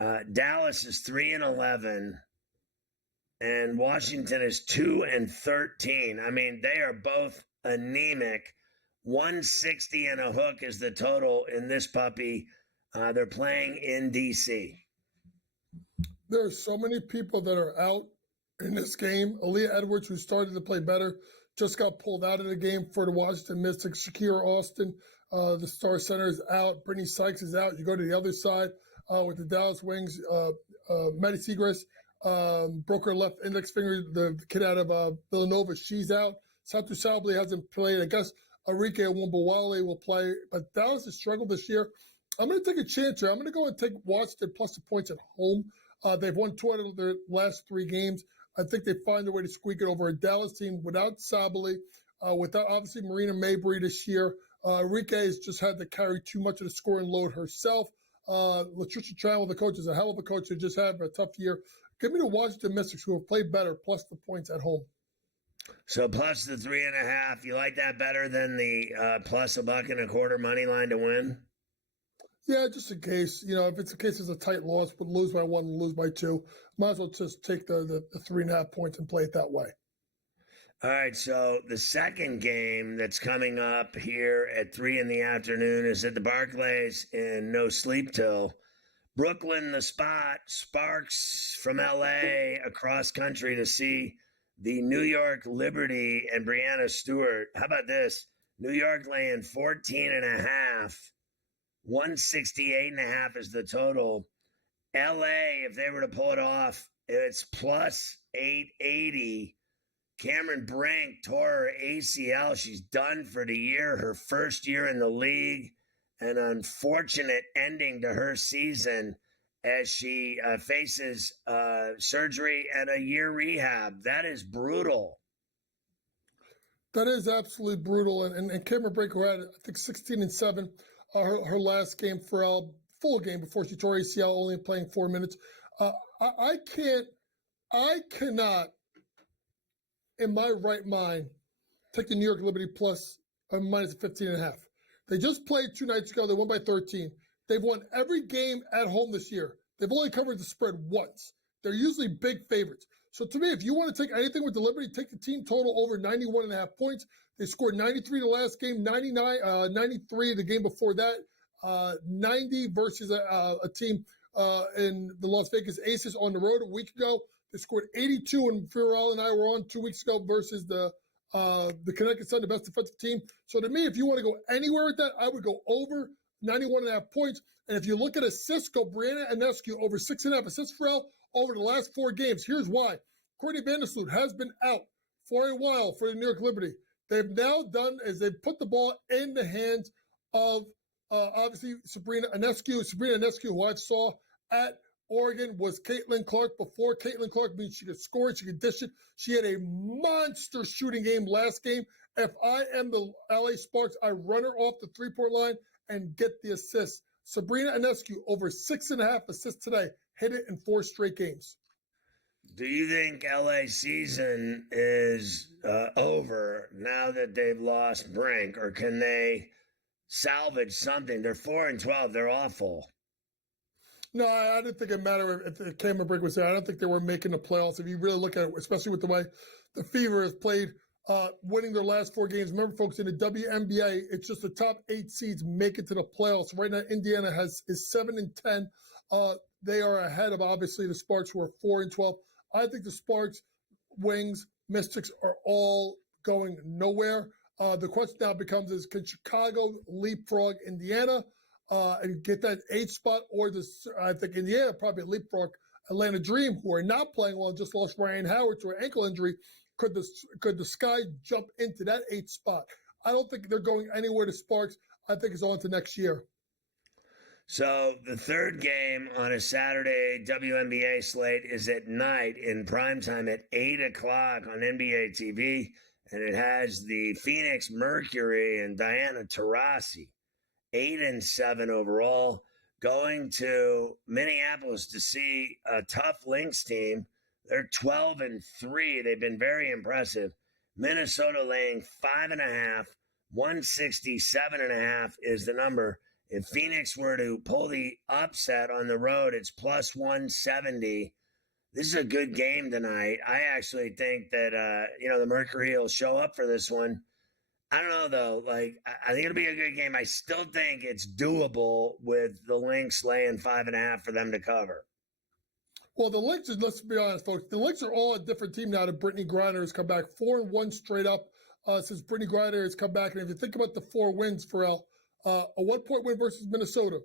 Dallas is 3-11, and Washington is 2-13. I mean, they are both anemic. 160 and a hook is the total in this puppy. They're playing in D.C. There are so many people that are out in this game. Aaliyah Edwards, who started to play better, just got pulled out of the game for the Washington Mystics. Shakira Austin, the star center, is out. Brittany Sykes is out. You go to the other side with the Dallas Wings. Maddie Segrist broke her left index finger. The kid out of Villanova, she's out. Satu Sabli hasn't played. I guess Arike Wambawale will play. But Dallas has struggled this year. I'm going to take a chance here. I'm going to go and take Washington plus the points at home. They've won 2 out of their last 3 games. I think they find a way to squeak it over a Dallas team without Sabali, without obviously Marina Mabry this year. Enrique has just had to carry too much of the scoring load herself. Latricia Trammell, the coach, is a hell of a coach who just had a tough year. Give me the Washington Mystics, who have played better, plus the points at home. So plus the 3.5. You like that better than the plus $1.25 money line to win? Yeah, just in case. If it's a case it's a tight loss, but lose by 1, lose by 2, might as well just take the 3.5 points and play it that way. All right, so the second game that's coming up here at 3 in the afternoon is at the Barclays in No Sleep Till. Brooklyn, the spot, Sparks from L.A. across country to see the New York Liberty and Breanna Stewart. How about this? New York laying 14.5. 168.5 is the total. L.A., if they were to pull it off, it's plus 880. Cameron Brink tore her ACL. She's done for the year, her first year in the league. An unfortunate ending to her season as she faces surgery and a year rehab. That is brutal. That is absolutely brutal. And Cameron Brink, who had, I think, 16-7, her last game for a full game before she tore ACL, only playing 4 minutes. I cannot, in my right mind, take the New York Liberty plus minus 15.5. They just played 2 nights ago. They won by 13. They've won every game at home this year. They've only covered the spread once. They're usually big favorites. So to me, if you want to take anything with the Liberty, take the team total over 91.5 points. They scored 93 the last game, 93 the game before that, 90 versus a team in the Las Vegas Aces on the road a week ago. They scored 82, and Farrell and I were on 2 weeks ago versus the Connecticut Sun, the best defensive team. So to me, if you want to go anywhere with that, I would go over 91.5 points. And if you look at assists, go Brianna Ionescu over 6.5 assists for Farrell over the last 4 games. Here's why. Courtney Vandersloot has been out for a while for the New York Liberty. They've now done is they've put the ball in the hands of obviously Sabrina Ionescu. Sabrina Ionescu, who I saw at Oregon, was Caitlin Clark before. Caitlin Clark means she could score, she could dish it. She had a monster shooting game last game. If I am the LA Sparks, I run her off the 3-point line and get the assist. Sabrina Ionescu over 6.5 assists today. Hit it in 4 straight games. Do you think LA season is over now that they've lost Brink, or can they salvage something? They're 4-12. They're awful. No, I didn't think it mattered if Cameron Brink was there. I don't think they were making the playoffs. If you really look at it, especially with the way the Fever has played, winning their last 4 games. Remember, folks, in the WNBA, it's just the top 8 seeds make it to the playoffs. Right now, Indiana is 7-10. They are ahead of, obviously, the Sparks, who are 4-12. I think the Sparks, Wings, Mystics are all going nowhere. The question now becomes is, can Chicago leapfrog Indiana and get that 8th spot? Or I think Indiana probably leapfrog Atlanta Dream, who are not playing well, just lost Ryan Howard to an ankle injury. Could the Sky jump into that 8th spot? I don't think they're going anywhere to Sparks. I think it's on to next year. So the third game on a Saturday WNBA slate is at night in primetime at 8 o'clock on NBA TV, and it has the Phoenix Mercury and Diana Taurasi, 8-7 overall, going to Minneapolis to see a tough Lynx team. They're 12-3. They've been very impressive. Minnesota laying 5.5, 167.5 is the number. If Phoenix were to pull the upset on the road, it's plus 170. This is a good game tonight. I actually think that, the Mercury will show up for this one. I don't know, though. I think it'll be a good game. I still think it's doable with the Lynx laying 5.5 for them to cover. Well, the Lynx is, let's be honest, folks, the Lynx are all a different team now that Brittany Griner has come back 4-1 straight up since Brittany Griner has come back. And if you think about the 4 wins, Pharrell, a 1-point win versus Minnesota.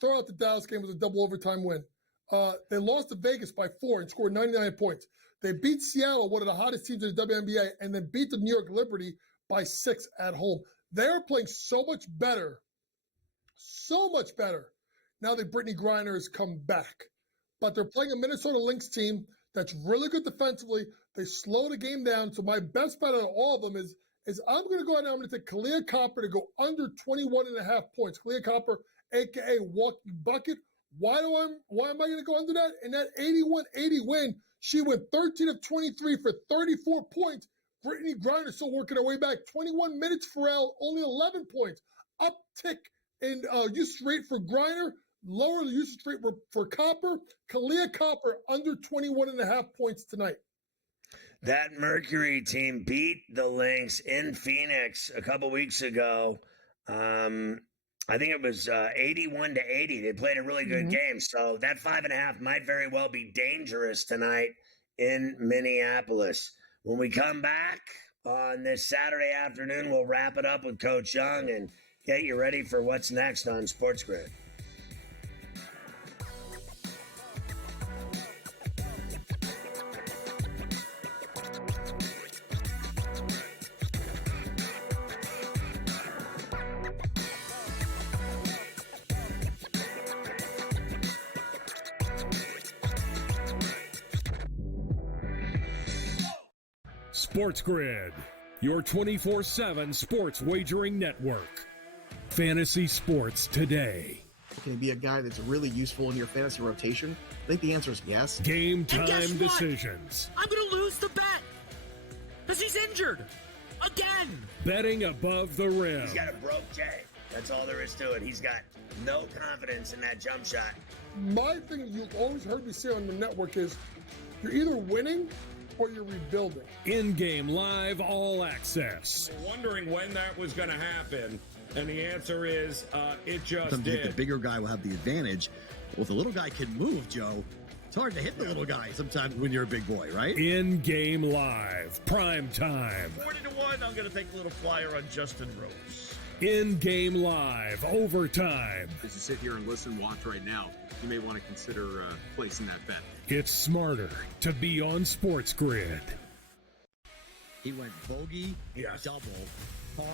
Throw out the Dallas game was a double overtime win. They lost to Vegas by 4 and scored 99 points. They beat Seattle, one of the hottest teams in the WNBA, and then beat the New York Liberty by 6 at home. They're playing so much better now that Brittany Griner has come back. But they're playing a Minnesota Lynx team that's really good defensively. They slow the game down. So my best bet out of all of them is I'm going to go out and I'm going to take Kalia Copper to go under 21.5 points. Kalia Copper, a.k.a. Walking Bucket. Why am I going to go under that? In that 81-80 win, she went 13 of 23 for 34 points. Brittany Griner still working her way back. 21 minutes for only 11 points. Uptick in usage rate for Griner. Lower the usage rate for Copper. Kalia Copper under 21.5 points tonight. That Mercury team beat the Lynx in Phoenix a couple weeks ago. I think it was 81-80. They played a really good game. So that 5.5 might very well be dangerous tonight in Minneapolis. When we come back on this Saturday afternoon, we'll wrap it up with Coach Young and get you ready for what's next on SportsGrid. SportsGrid, your 24/7 sports wagering network. Fantasy sports today. Can he be a guy that's really useful in your fantasy rotation? I think the answer is yes. Game time decisions. I'm going to lose the bet because he's injured again. Betting above the rim. He's got a broke J. That's all there is to it. He's got no confidence in that jump shot. My thing you've always heard me say on the network is you're either winning or you're rebuilding. In-game live all access. We're wondering when that was going to happen, and the answer is it just Sometimes did. the bigger guy will have the advantage. Well, if the little guy can move, Joe, it's hard to hit the little guy sometimes when you're a big boy, right? In-game live, prime time. 40-1, I'm going to take a little flyer on Justin Rose. In-game live, overtime. As you sit here and listen, watch right now, you may want to consider placing that bet. It's smarter to be on SportsGrid. He went bogey, double, par,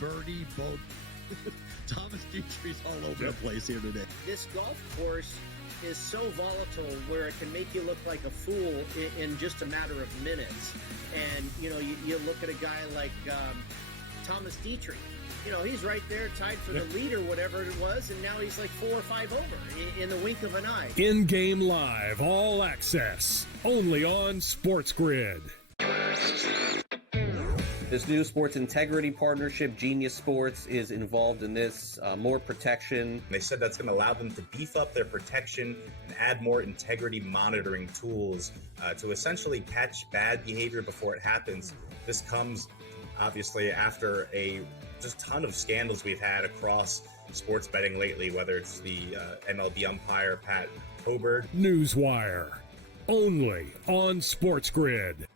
birdie, bogey. Thomas Dietrich's all over the place here today. This golf course is so volatile where it can make you look like a fool in just a matter of minutes. And, you look at a guy like Thomas Dietrich. He's right there tied for the lead or whatever it was, and now he's like 4 or 5 over in the wink of an eye. In-game live, all access, only on SportsGrid. This new sports integrity partnership, Genius Sports, is involved in this. More protection. They said that's going to allow them to beef up their protection and add more integrity monitoring tools to essentially catch bad behavior before it happens. This comes, obviously, after a just ton of scandals we've had across sports betting lately, whether it's the MLB umpire, Pat Hoberg. Newswire, only on SportsGrid.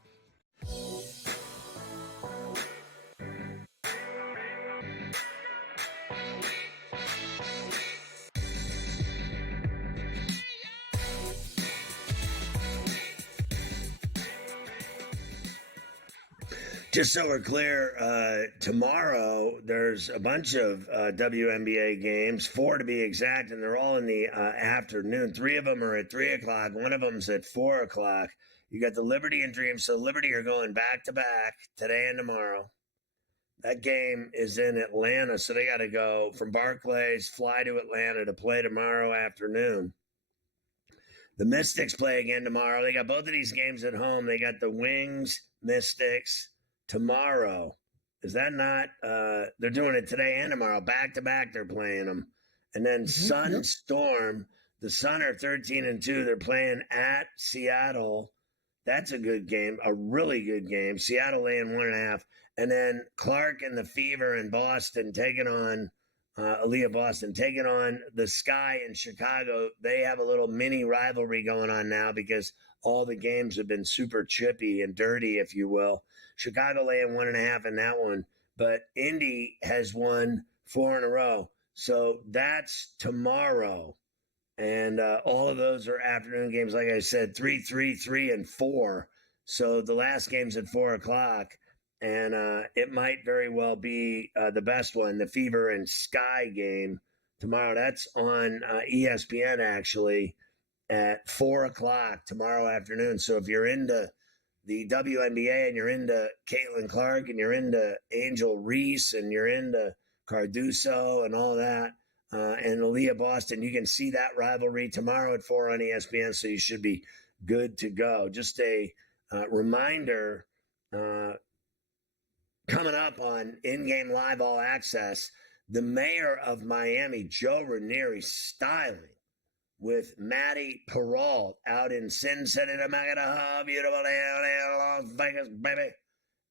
Just so we're clear, tomorrow there's a bunch of WNBA games, 4 to be exact, and they're all in the afternoon. 3 of them are at 3 o'clock. One of them's at 4 o'clock. You got the Liberty and Dream. So Liberty are going back-to-back today and tomorrow. That game is in Atlanta, so they got to go from Barclays, fly to Atlanta to play tomorrow afternoon. The Mystics play again tomorrow. They got both of these games at home. They got the Wings, Mystics, tomorrow. Is that not they're doing it today and tomorrow, back to back they're playing them. And then Sun Storm, the Sun are 13-2. They're playing at Seattle. That's a good game, a really good game. Seattle laying 1.5. And then Clark and the Fever in Boston taking on Aaliyah Boston, taking on the Sky in Chicago. They have a little mini rivalry going on now because all the games have been super chippy and dirty, if you will. Chicago laying 1.5 in that one, but Indy has won 4 in a row. So that's tomorrow. And all of those are afternoon games. Like I said, 3, 3, 3, and 4. So the last game's at 4 o'clock. And it might very well be the best one, the Fever and Sky game tomorrow. That's on ESPN, actually, at 4 o'clock tomorrow afternoon. So if you're into the WNBA and you're into Caitlin Clark and you're into Angel Reese and you're into Carduso and all that, and Aaliyah Boston, you can see that rivalry tomorrow at 4 on ESPN, so you should be good to go. Just a reminder, coming up on In-Game Live All Access, the mayor of Miami, Joe Ranieri, styling with Maddie Peralt out in Sin City, beautiful Las Vegas, baby.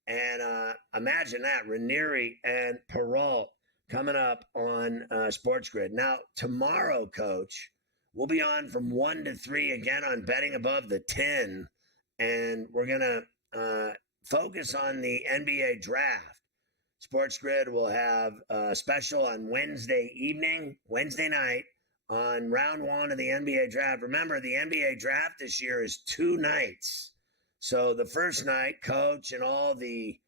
And imagine that, Ranieri and Peralt coming up on SportsGrid. Now, tomorrow, Coach, we'll be on from 1 to 3 again on Betting Above the 10, and we're going to focus on the NBA draft. SportsGrid will have a special on Wednesday night, on round 1 of the NBA draft. Remember, the NBA draft this year is 2 nights. So the first night, Coach and all the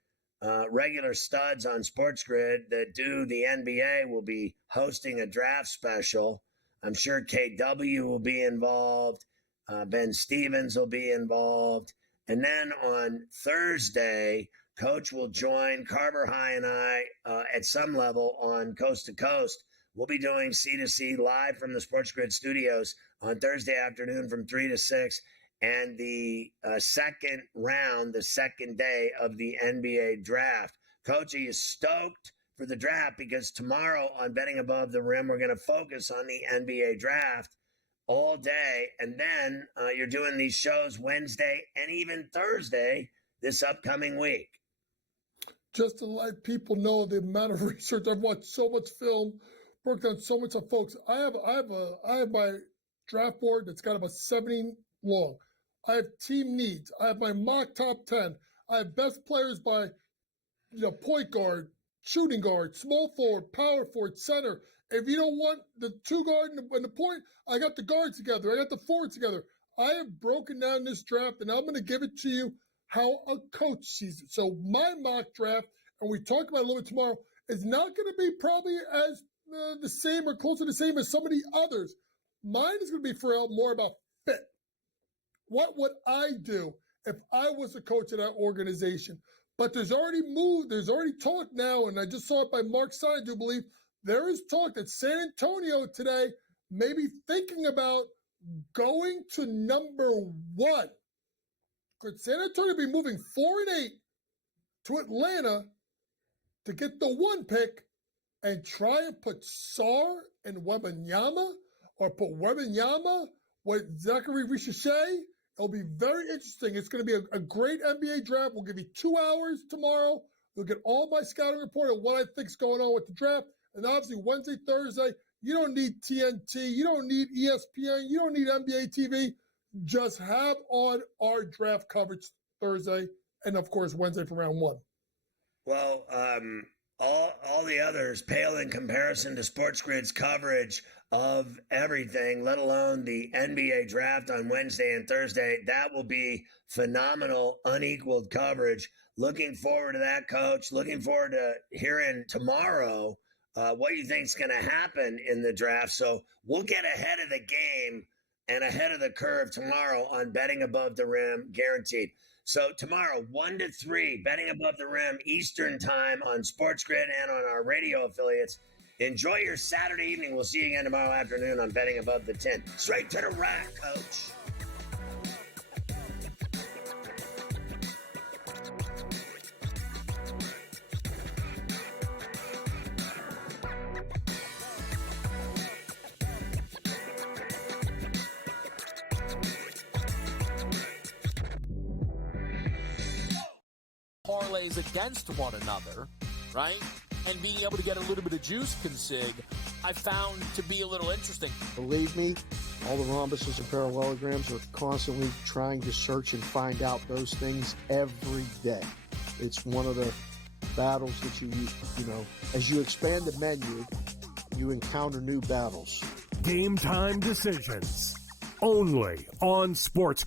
regular studs on SportsGrid that do the NBA will be hosting a draft special. I'm sure KW will be involved. Ben Stevens will be involved. And then on Thursday, Coach will join Carver High and I at some level on Coast to Coast. We'll be doing C2C live from the SportsGrid studios on Thursday afternoon from 3 to 6. And the second round, the second day of the NBA draft. Coach, are you stoked for the draft? Because tomorrow on Betting Above the Rim, we're going to focus on the NBA draft all day. And then you're doing these shows Wednesday and even Thursday this upcoming week. Just to let people know the amount of research, I've watched so much film, worked on so much of folks. I have my draft board that's got about 70 long. I have team needs. I have my mock top 10. I have best players by, point guard, shooting guard, small forward, power forward, center. If you don't want the 2 guard and the point, I got the guards together. I got the forwards together. I have broken down this draft, and I'm going to give it to you how a coach sees it. So my mock draft, and we talk about it a little bit tomorrow, is not going to be probably as the same or close to the same as some of the others. Mine is going to be for more about fit. What would I do if I was a coach of that organization? But there's already talk now, and I just saw it by Mark Stein, I do believe. There is talk that San Antonio today may be thinking about going to number 1. Could San Antonio be moving 4 and 8 to Atlanta to get the 1 pick and try and put Sarr and Wembanyama, or put Wembanyama with Zachary Ricochet? It'll be very interesting. It's going to be a great NBA draft. We'll give you 2 hours tomorrow. We'll get all my scouting report on what I think is going on with the draft. And obviously Wednesday, Thursday, you don't need TNT. You don't need ESPN. You don't need NBA TV. Just have on our draft coverage Thursday and, of course, Wednesday for round 1. Well, all the others pale in comparison to SportsGrid's coverage of everything, let alone the NBA draft on Wednesday and Thursday. That will be phenomenal, unequaled coverage. Looking forward to that, Coach. Looking forward to hearing tomorrow what you think is going to happen in the draft. So we'll get ahead of the game and ahead of the curve tomorrow on Betting Above the Rim, guaranteed. So tomorrow, 1 to 3, Betting Above the Rim, Eastern Time on SportsGrid and on our radio affiliates. Enjoy your Saturday evening. We'll see you again tomorrow afternoon on Betting Above the 10. Straight to the rack, Coach. Parlays against one another, right? and being able to get a little bit of juice consig, I found to be a little interesting. Believe me, all the rhombuses and parallelograms are constantly trying to search and find out those things every day. It's one of the battles that you know, as you expand the menu, you encounter new battles. Game time decisions. Only on SportsGrid.